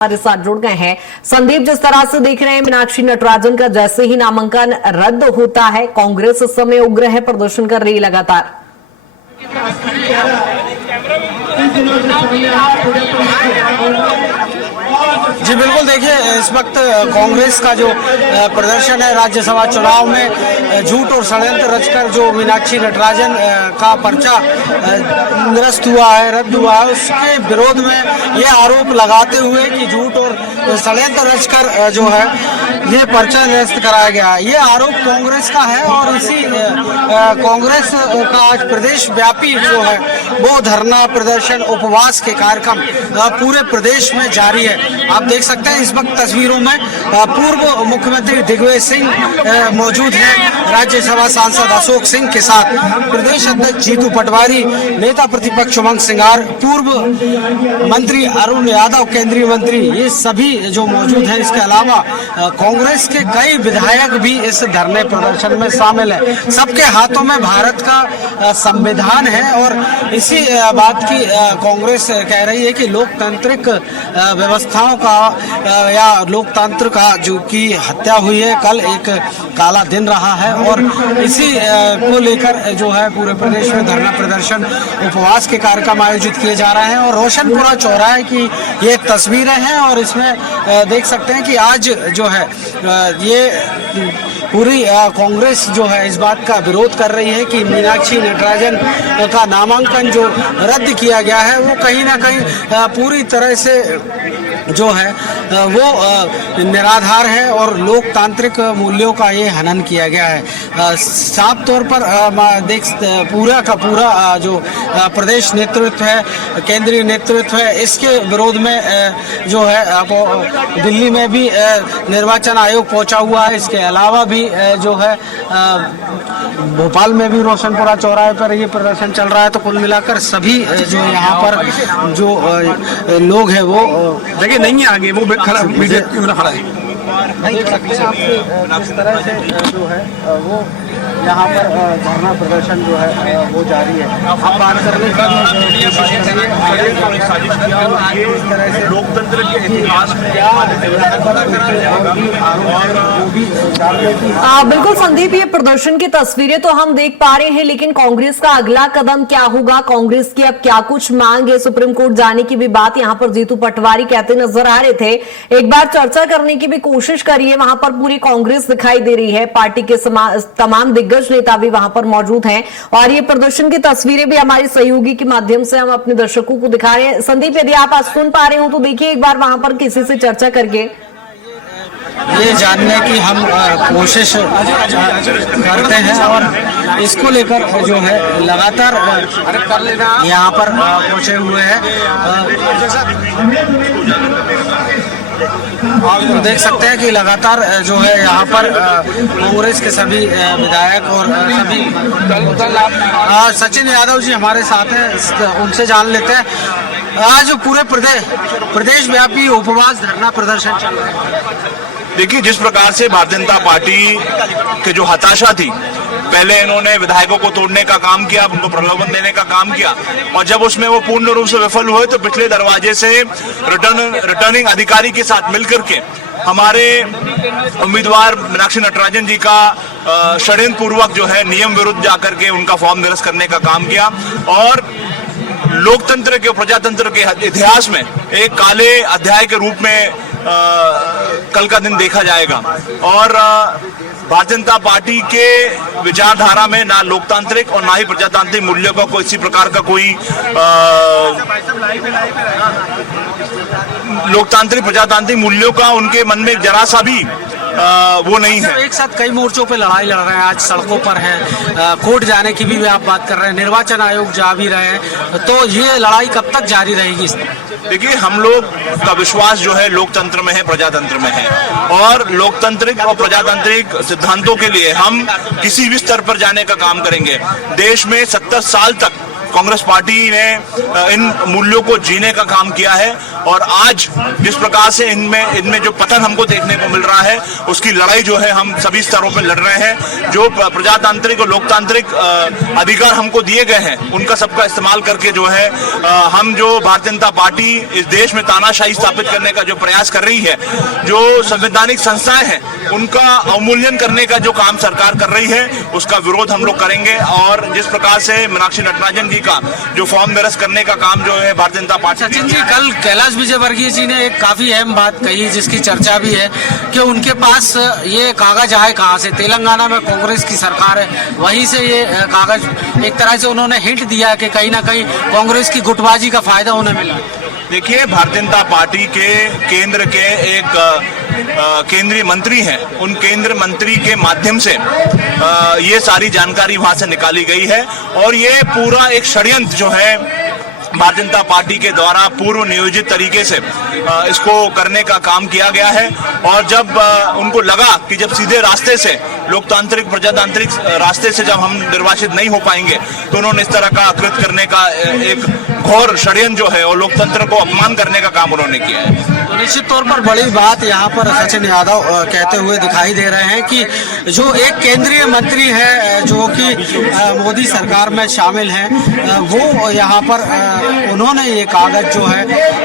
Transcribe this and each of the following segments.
हमारे साथ जुड़ गए हैं संदीप। जिस तरह से देख रहे हैं मीनाक्षी नटराजन का जैसे ही नामांकन रद्द होता है, कांग्रेस इस समय उग्र है, प्रदर्शन कर रही है लगातार। जी बिल्कुल, देखिए इस वक्त कांग्रेस का जो प्रदर्शन है राज्यसभा चुनाव में झूठ और षड्यंत्र रचकर जो मीनाक्षी नटराजन का पर्चा निरस्त हुआ है, रद्द हुआ है, उसके विरोध में ये आरोप लगाते हुए कि झूठ और षड्यंत्र रचकर जो है ये पर्चा निरस्त कराया गया है। ये आरोप कांग्रेस का है और इसी कांग्रेस का आज प्रदेश व्यापी जो है वो धरना प्रदर्शन उपवास के कार्यक्रम पूरे प्रदेश में जारी है। आप देख सकते हैं इस वक्त तस्वीरों में पूर्व मुख्यमंत्री दिग्विजय सिंह मौजूद हैं, राज्यसभा सांसद अशोक सिंह के साथ प्रदेश अध्यक्ष जीतू पटवारी, नेता प्रतिपक्ष उमंग सिंगार, पूर्व मंत्री अरुण यादव, केंद्रीय मंत्री, ये सभी जो मौजूद हैं। इसके अलावा कांग्रेस के कई विधायक भी इस धरने प्रदर्शन में शामिल है। सबके हाथों में भारत का संविधान है और इसी बात की कांग्रेस कह रही है कि लोकतांत्रिक व्यवस्थाओं का या लोकतंत्र का जो की हत्या हुई है, कल एक काला दिन रहा है और इसी को लेकर जो है पूरे प्रदेश में धरना प्रदर्शन उपवास के कार्यक्रम आयोजित किए जा रहे हैं। और रोशनपुरा चौराहे की ये तस्वीरें हैं और इसमें देख सकते हैं कि आज जो है ये पूरी कांग्रेस जो है इस बात का विरोध कर रही है कि मीनाक्षी नटराजन का नामांकन जो रद्द किया गया है वो कहीं ना कहीं पूरी तरह से जो है वो निराधार है और लोकतांत्रिक मूल्यों का ये हनन किया गया है। साफ तौर पर पूरा का पूरा जो प्रदेश नेतृत्व है, केंद्रीय नेतृत्व है, इसके विरोध में जो है दिल्ली में भी निर्वाचन आयोग पहुंचा हुआ है। इसके अलावा भी जो है भोपाल में भी रोशनपुरा चौराहे पर ये प्रदर्शन चल रहा है। तो कुल मिलाकर सभी जो यहाँ पर जो लोग हैं वो देखिए नहीं है आगे, वो खड़ा मीडिया में खड़ा है। देख सकते हैं आप जिस तरह से जो है वो यहाँ पर धरना प्रदर्शन जो है वो जारी है। आप बात करने की लोकतंत्र के इतिहास में बिल्कुल संदीप, ये प्रदर्शन की तस्वीरें तो हम देख पा रहे हैं, लेकिन कांग्रेस का अगला कदम क्या होगा, कांग्रेस की अब क्या कुछ मांग है, सुप्रीम कोर्ट जाने की भी बात यहाँ पर जीतू पटवारी कहते नजर आ रहे थे। एक बार चर्चा करने की भी कोशिश करिए, वहां पर पूरी कांग्रेस दिखाई दे रही है, पार्टी के तमाम दिग्गज नेता भी वहां पर मौजूद हैं और ये प्रदर्शन की तस्वीरें भी हमारे सहयोगी के माध्यम से हम अपने दर्शकों को दिखा रहे हैं। संदीप, यदि आप आज सुन पा रहे हो तो देखिए एक बार वहां पर किसी से चर्चा करके ये जानने की हम कोशिश करते हैं और इसको लेकर जो है लगातार यहाँ पर पहुंचे हुए हैं। तो देख सकते हैं कि लगातार जो है यहाँ पर कांग्रेस के सभी विधायक और सभी सचिन यादव जी हमारे साथ हैं, उनसे जान लेते हैं आज पूरे प्रदेश व्यापी उपवास धरना प्रदर्शन चल रहा है। देखिए, जिस प्रकार से भारतीय जनता पार्टी के जो हताशा थी, पहले इन्होंने विधायकों को तोड़ने का काम किया, उनको प्रलोभन देने का काम किया और जब उसमें वो पूर्ण रूप से विफल हुए तो पिछले दरवाजे से रिटर्निंग अधिकारी के साथ मिलकर के हमारे उम्मीदवार मीनाक्षी नटराजन जी का षड्यंत्र पूर्वक जो है नियम विरुद्ध जाकर के उनका फॉर्म निरस्त करने का काम किया और लोकतंत्र के प्रजातंत्र के इतिहास में एक काले अध्याय के रूप में कल का दिन देखा जाएगा। और भारतीय जनता पार्टी के विचारधारा में ना लोकतांत्रिक और ना ही प्रजातांत्रिक मूल्यों का कोई इसी प्रकार का कोई लोकतांत्रिक प्रजातांत्रिक मूल्यों का उनके मन में जरा सा भी वो नहीं है। एक साथ कई मोर्चों पे लड़ाई लड़ रहे हैं, आज सड़कों पर हैं, कोर्ट जाने की भी आप बात कर रहे हैं, निर्वाचन आयोग जा भी रहे हैं, तो ये लड़ाई कब तक जारी रहेगी? देखिए, हम लोग का विश्वास जो है लोकतंत्र में है, प्रजातंत्र में है और लोकतांत्रिक और प्रजातांत्रिक सिद्धांतों के लिए हम किसी भी स्तर पर जाने का काम करेंगे। देश में 70 साल तक कांग्रेस पार्टी ने इन मूल्यों को जीने का काम किया है और आज जिस प्रकार से इनमें जो पतन हमको देखने को मिल रहा है उसकी लड़ाई जो है हम सभी स्तरों पर लड़ रहे हैं। जो प्रजातांत्रिक और लोकतांत्रिक अधिकार हमको दिए गए हैं उनका सबका इस्तेमाल करके जो है हम जो भारतीय जनता पार्टी इस देश में तानाशाही स्थापित करने का जो प्रयास कर रही है, जो संवैधानिक संस्थाएं हैं उनका अवमूल्यन करने का जो काम सरकार कर रही है उसका विरोध हम लोग करेंगे। और जिस प्रकार से मीनाक्षी नटराजन जी का जो फॉर्म निरस्त करने का काम जो है भारतीय जनता पार्टी। सचिन जी, कल कैलाश विजयवर्गीय जी ने एक काफी अहम बात कही जिसकी चर्चा भी है कि उनके पास ये कागज आए कहाँ से, तेलंगाना में कांग्रेस की सरकार है वहीं से ये कागज, एक तरह से उन्होंने हिंट दिया कि कहीं ना कहीं कांग्रेस की गुटबाजी का फायदा उन्हें मिला। देखिए, भारतीय जनता पार्टी के केंद्र के एक केंद्रीय मंत्री हैं, उन केंद्रीय मंत्री के माध्यम से ये सारी जानकारी वहां से निकाली गई है और ये पूरा एक षड्यंत्र जो है भारतीय जनता पार्टी के द्वारा पूर्व नियोजित तरीके से इसको करने का काम किया गया है। और जब उनको लगा कि जब सीधे रास्ते से लोकतांत्रिक प्रजातांत्रिक रास्ते से जब हम निर्वाचित नहीं हो पाएंगे तो उन्होंने इस तरह का कृत्य करने का एक घोर षड्यंत्र जो है और लोकतंत्र को अपमान करने का काम उन्होंने किया है। तो निश्चित तौर पर बड़ी बात यहाँ पर सचिन यादव कहते हुए दिखाई दे रहे हैं कि जो एक केंद्रीय मंत्री है जो कि मोदी सरकार में शामिल हैं, वो यहाँ पर उन्होंने ये कागज जो है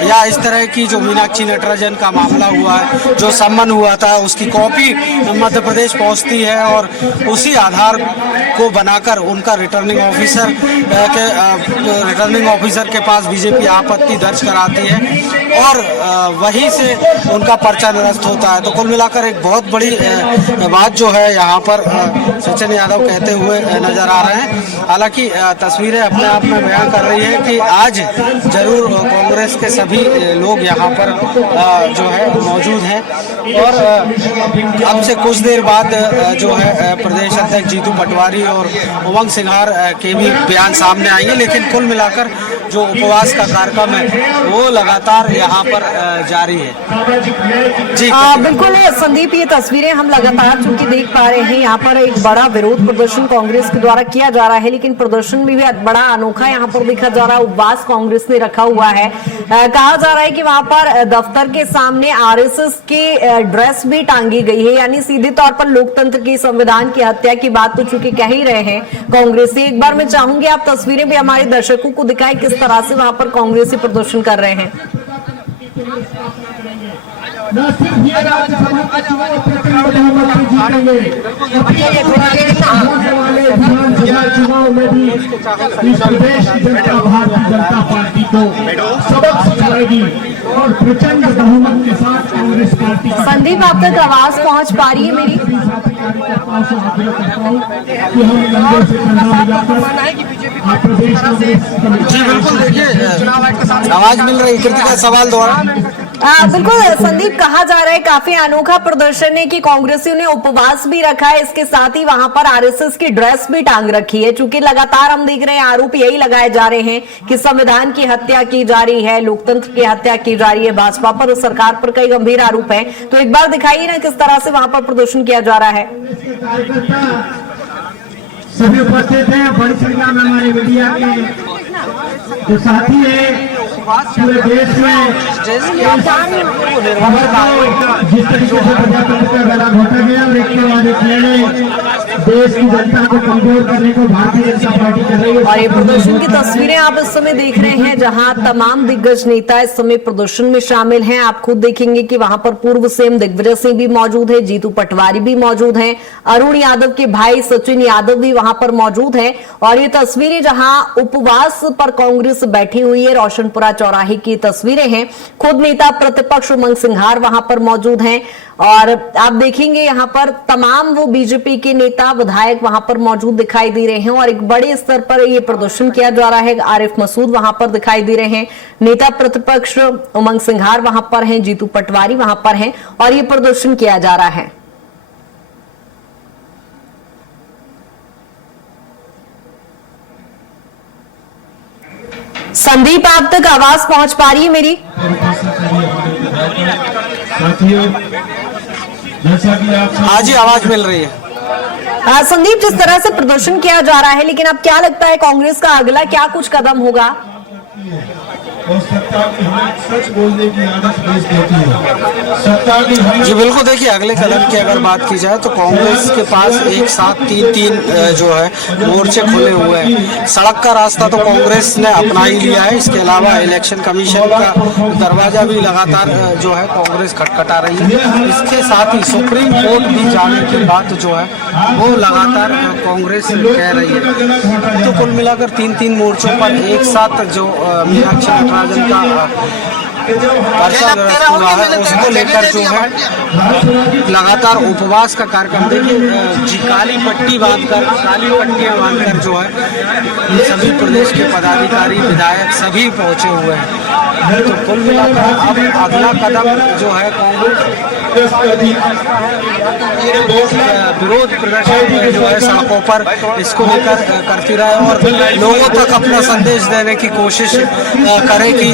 या इस तरह की जो मीनाक्षी नटराजन का मामला हुआ है, जो सम्मन हुआ था, उसकी कॉपी मध्य प्रदेश पहुँचती है और उसी आधार को बनाकर उनका रिटर्निंग ऑफिसर के पास बीजेपी आपत्ति दर्ज कराती है और वहीं से उनका पर्चा निरस्त होता है। तो कुल मिलाकर एक बहुत बड़ी बात जो है यहाँ पर सचिन यादव कहते हुए नजर आ रहे हैं। हालांकि तस्वीरें अपने आप में बयान कर रही है कि आज जरूर कांग्रेस के सभी लोग यहाँ पर जो है मौजूद हैं और अब से कुछ देर बाद जो है प्रदेश अध्यक्ष जीतू पटवारी और उमंग सिंघार के भी बयान सामने आएंगे। लेकिन कुल मिलाकर जो उपवास का कार्यक्रम है वो लगातार यहाँ पर जारी है। जी बिल्कुल संदीप, ये तस्वीरें हम लगातार चूंकि देख पा रहे हैं, यहाँ पर एक बड़ा विरोध प्रदर्शन कांग्रेस के द्वारा किया जा रहा है, लेकिन प्रदर्शन में भी बड़ा अनोखा यहाँ पर देखा जा रहा है। उपवास कांग्रेस ने रखा हुआ है। कहा जा रहा है कि वहां पर दफ्तर के सामने आरएसएस की ड्रेस भी टांगी गई है, यानी सीधे तौर पर लोकतंत्र की, संविधान की हत्या की बात तो चूंकि कह ही रहे हैं कांग्रेसी। एक बार मैं चाहूंगी आप तस्वीरें भी हमारे दर्शकों को दिखाएं किस तरह से वहां पर कांग्रेसी प्रदर्शन कर रहे हैं। चुनाव में भी इस प्रदेश की जनता भारतीय जनता पार्टी को सबक सिखाएगी और प्रचंड बहुमत के साथ कांग्रेस पार्टी। संदीप, आप तक आवाज पहुंच पा रही है मेरी? जी बिल्कुल, देखिए आवाज मिल रही। कृतिका, सवाल दोबारा। बिल्कुल संदीप, कहा जा रहा है काफी अनोखा प्रदर्शन है कि कांग्रेसियों ने उपवास भी रखा है, इसके साथ ही वहां पर आरएसएस की ड्रेस भी टांग रखी है। चूंकि लगातार हम देख रहे हैं आरोप यही लगाए जा रहे हैं कि संविधान की हत्या की जा रही है, लोकतंत्र की हत्या की जा रही है, भाजपा पर और सरकार पर कई गंभीर आरोप है। तो एक बार दिखाइए ना किस तरह से वहां पर प्रदर्शन किया जा रहा है। सभी उपस्थित हैं, बड़ी संख्या में हमारे मीडिया के जो साथी है पूरे देश में जिस तरीके से प्रजातंत्र का गला घोटा गया और एक के बाद एक निर्णय देश की जनता को कमजोर करने को भारतीय जनता पार्टी कर रही है। और ये प्रदर्शन की तस्वीरें आप इस समय देख रहे हैं जहां तमाम दिग्गज नेता इस समय प्रदर्शन में शामिल हैं। आप खुद देखेंगे कि वहां पर पूर्व सीएम दिग्विजय सिंह भी मौजूद है, जीतू पटवारी भी मौजूद हैं, अरुण यादव के भाई सचिन यादव भी वहां पर मौजूद है। और ये तस्वीरें जहां उपवास पर कांग्रेस बैठी हुई है, रोशनपुरा चौराहे की तस्वीरें हैं। खुद नेता प्रतिपक्ष उमंग सिंघार वहां पर मौजूद हैं और आप देखेंगे यहाँ पर तमाम वो बीजेपी के नेता विधायक वहां पर मौजूद दिखाई दे रहे हैं और एक बड़े स्तर पर ये प्रदर्शन किया जा रहा है। आरिफ मसूद वहां पर दिखाई दे रहे हैं, नेता प्रतिपक्ष उमंग सिंघार वहां पर हैं, जीतू पटवारी वहां पर हैं और ये प्रदर्शन किया जा रहा है। संदीप, आप तक आवाज पहुंच पा रही है मेरी? साथियों, जैसा कि आप हाँ जी, आवाज मिल रही है। संदीप, जिस तरह से प्रदर्शन किया जा रहा है, लेकिन अब क्या लगता है कांग्रेस का अगला क्या कुछ कदम होगा? और सत्ता की हमें सच बोलने की आदत भेज देती है। सत्ता की जी बिल्कुल, देखिए अगले कदम की अगर बात की जाए तो कांग्रेस के पास एक साथ तीन जो है मोर्चे खुले हुए हैं। सड़क का रास्ता तो कांग्रेस ने अपना ही लिया है, इसके अलावा इलेक्शन कमीशन का दरवाजा भी लगातार जो है कांग्रेस खटखटा रही है। इसके साथ ही सुप्रीम कोर्ट भी जाने की बात जो है वो लगातार कांग्रेस कह रही है। तो कुल मिलाकर तीन मोर्चों पर एक साथ जो मीनाक्षी नटराजन का पर्चा दर्ज हुआ है उसको लेकर जो है लगातार उपवास का कार्यक्रम, देखिए काली पट्टियां बांधकर जो है सभी प्रदेश के पदाधिकारी विधायक सभी पहुंचे हुए हैं। तो कुल मिलाकर अब अगला कदम जो है कांग्रेस विरोध प्रदर्शन जो है सड़कों पर इसको लेकर करती रहे और लोगों तक अपना संदेश देने की कोशिश करे कि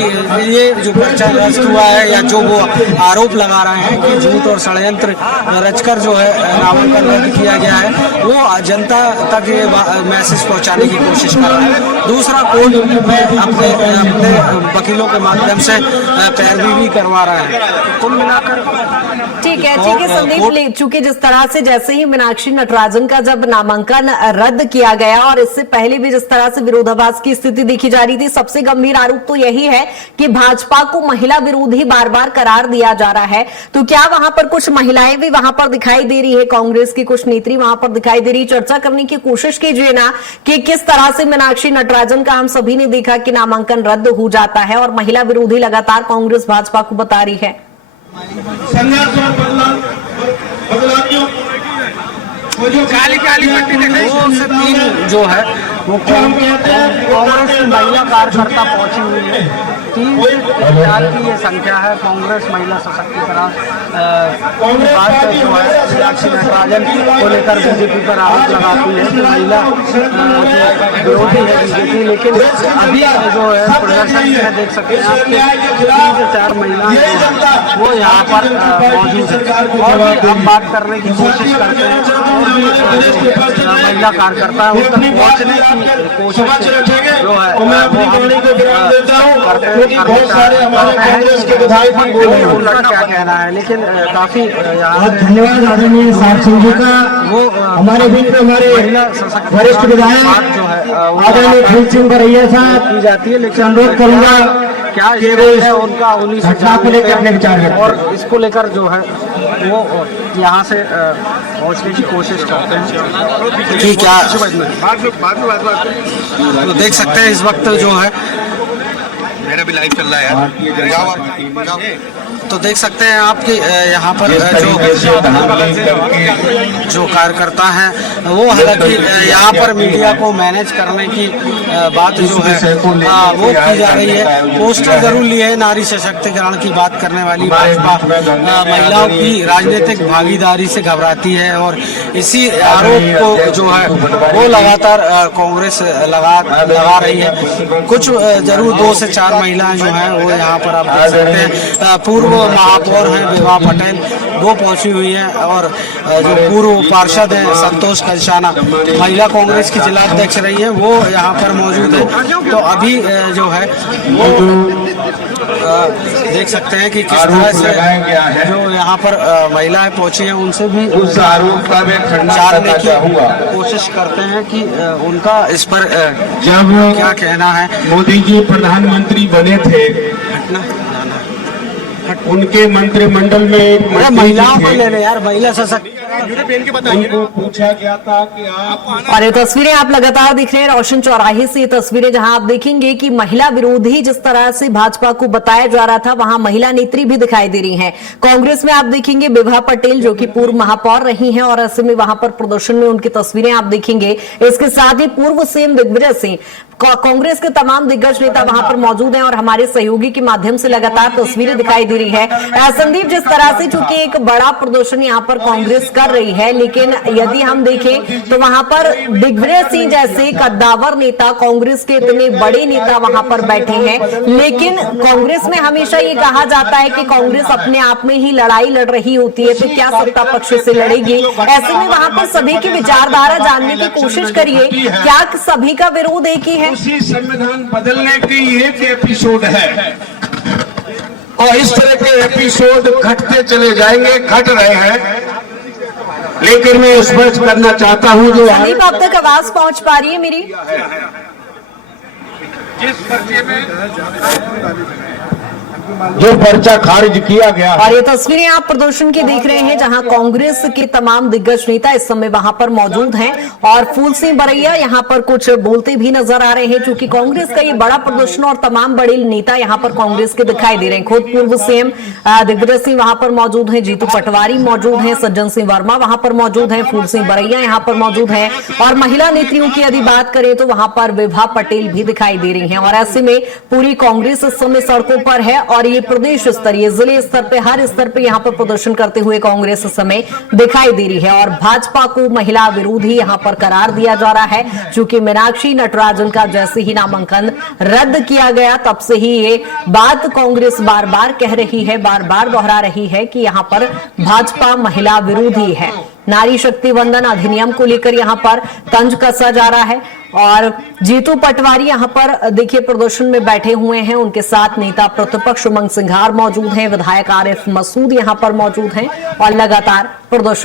ये जो पर्चा रद्द हुआ है या जो वो आरोप लगा रहे हैं कि झूठ और षड्यंत्र रचकर जो है नामांकन रद्द किया गया है, वो जनता तक ये मैसेज पहुंचाने की कोशिश कर रहा है। दूसरा कोर्ट में अपने वकीलों के माध्यम से पैरवी भी करवा रहा है। तो कुल मिलाकर ठीक है संदीप, चूंकि जिस तरह से जैसे ही मीनाक्षी नटराजन का जब नामांकन रद्द किया गया और इससे पहले भी जिस तरह से विरोधाभास की स्थिति देखी जा रही थी, सबसे गंभीर आरोप तो यही है कि भाजपा को महिला विरोधी बार बार करार दिया जा रहा है। तो क्या वहां पर कुछ महिलाएं भी वहां पर दिखाई दे रही है, कांग्रेस की कुछ नेत्री वहां पर दिखाई दे रही? चर्चा करने की कोशिश कीजिए ना कि किस तरह से मीनाक्षी नटराजन का हम सभी ने देखा कि नामांकन रद्द हो जाता है और महिला विरोधी लगातार कांग्रेस भाजपा को बता रही है। संघर्ष और बदलावियों वो जो काली पट्टी दो से तीन जो है वो कांग्रेस की महिला कार्यकर्ता पहुंची हुई है। 3 से 4 की ये संख्या है। कांग्रेस महिला सशक्तिकरण की बात जो है मीनाक्षी नटराजन को लेकर बीजेपी पर आरोप लगाती है कि महिला विरोधी है बीजेपी, लेकिन अभी जो है प्रदर्शन में देख सकते हैं आपके 3 से 4 महिलाएं वो यहाँ पर मौजूद है और भी हम बात करने की कोशिश करते हैं और भी महिला कार्यकर्ता है उन तक पहुँचने की कोशिश जो है वो हम करते हैं। बहुत सारे हमारे कांग्रेस के विधायक क्या कहना है, लेकिन काफी धन्यवाद आदरणीय सारसिंह जी का। वो हमारे बीच में हमारे वरिष्ठ विधायक जो है आदरणीय फूल सिंह बरैया साहब की जाती है, लेकिन अनुरोध करूंगा क्या ये है उनका उन्हीं घटना को लेकर अपने विचार और इसको लेकर जो है वो यहाँ से पहुँचने की कोशिश करते हैं कि क्या तो देख सकते हैं इस वक्त जो है मेरा भी लाइव चल रहा है यार। तो देख सकते हैं आपके यहाँ पर जो कार्यकर्ता हैं वो हालांकि यहाँ पर मीडिया को मैनेज करने की बात जो है वो की जा रही है। पोस्टर जरूर लिए है, नारी सशक्तिकरण की बात करने वाली भाजपा महिलाओं की राजनीतिक भागीदारी से घबराती है और इसी आरोप को जो है वो लगातार कांग्रेस लगा रही है। कुछ जरूर 2 से 4 महिलाएं जो हैं वो यहाँ पर आप देख सकते हैं। पूर्व महापौर हैं विभा पटेल वो पहुंची हुई हैं और जो पूर्व पार्षद हैं संतोष कंषाना महिला कांग्रेस की जिलाध्यक्ष रही है वो यहाँ पर मौजूद है। तो अभी जो है वो देख सकते हैं कि किस तरह से जो यहाँ पर महिलाएं पहुंची हैं उनसे भी उस आरोप का जानने की कोशिश करते हैं कि उनका इस पर जब क्या कहना है। मोदी जी प्रधानमंत्री बने थे उनके मंत्रिमंडल में एक महिलाओं को लेने यार महिला सशक्तिकरण उनको पूछा गया था कि आप और ये तस्वीरें आप लगातार दिख रहे हैं रोशन चौराहे से। ये तस्वीरें जहां आप देखेंगे कि महिला विरोधी जिस तरह से भाजपा को बताया जा रहा था वहां महिला नेत्री भी दिखाई दे रही हैं। कांग्रेस में आप देखेंगे विभा पटेल जो कि पूर्व महापौर रही हैं और ऐसे में वहां पर प्रदर्शन में उनकी तस्वीरें आप देखेंगे। इसके साथ ही पूर्व सीएम दिग्विजय सिंह कांग्रेस के तमाम दिग्गज नेता वहां पर मौजूद हैं और हमारे सहयोगी के माध्यम से लगातार तस्वीरें दिखाई दे रही है। संदीप, जिस तरह से चूंकि एक बड़ा प्रदर्शन यहाँ पर कांग्रेस का कर रही है, लेकिन यदि हम देखें तो वहां पर दिग्विजय सिंह जैसे कद्दावर नेता, कांग्रेस के इतने बड़े नेता वहां पर बैठे हैं। लेकिन कांग्रेस में हमेशा ये कहा जाता है कि कांग्रेस अपने आप में ही लड़ाई लड़ रही होती है, तो क्या सत्ता पक्ष से लड़ेगी। ऐसे में वहां पर सभी की विचारधारा जानने की कोशिश करिए, क्या सभी का विरोध एक ही है? उसी संविधान बदलने की एक एपिसोड है और इस तरह के एपिसोड घटते चले जाएंगे, घट रहे हैं। लेकिन मैं स्पष्ट करना चाहता हूं जो संदीप, आप तक आवाज पहुंच पा रही है मेरी? जिस पर्चे में जो पर्चा खारिज किया गया और ये तस्वीरें आप प्रदर्शन की देख रहे हैं, जहां कांग्रेस के तमाम दिग्गज नेता इस समय वहां पर मौजूद हैं और फूल सिंह बरैया यहां पर कुछ बोलते भी नजर आ रहे हैं, क्योंकि कांग्रेस का ये बड़ा प्रदर्शन और तमाम बड़े नेता यहां पर कांग्रेस के दिखाई दे रहे हैं। खुद पूर्व सीएम दिग्विजय सिंह वहां पर मौजूद हैं, जीतू पटवारी मौजूद हैं, सज्जन सिंह वर्मा वहां पर मौजूद हैं, फूल सिंह बरैया यहां पर मौजूद हैं और महिला नेत्रियों की यदि बात करें तो वहां पर विभा पटेल भी दिखाई दे रही हैं। और ऐसे में पूरी कांग्रेस इस समय सड़कों पर है और ये प्रदेश स्तरीय, जिले स्तर पे, हर स्तर पे यहां पर प्रदर्शन करते हुए कांग्रेस इस समय दिखाई दे रही है। और भाजपा को महिला विरोधी यहां पर करार दिया जा रहा है, क्योंकि मीनाक्षी नटराजन का जैसे ही नामांकन रद्द किया गया तब से ही ये बात कांग्रेस बार बार कह रही है, बार बार दोहरा रही है कि यहां पर भाजपा महिला विरोधी है। नारी शक्ति वंदन अधिनियम को लेकर यहां पर तंज कसा जा रहा है और जीतू पटवारी यहां पर देखिए प्रदर्शन में बैठे हुए हैं। उनके साथ नेता प्रतिपक्ष उमंग सिंघार मौजूद हैं, विधायक आरिफ मसूद यहां पर मौजूद हैं और लगातार प्रदर्शन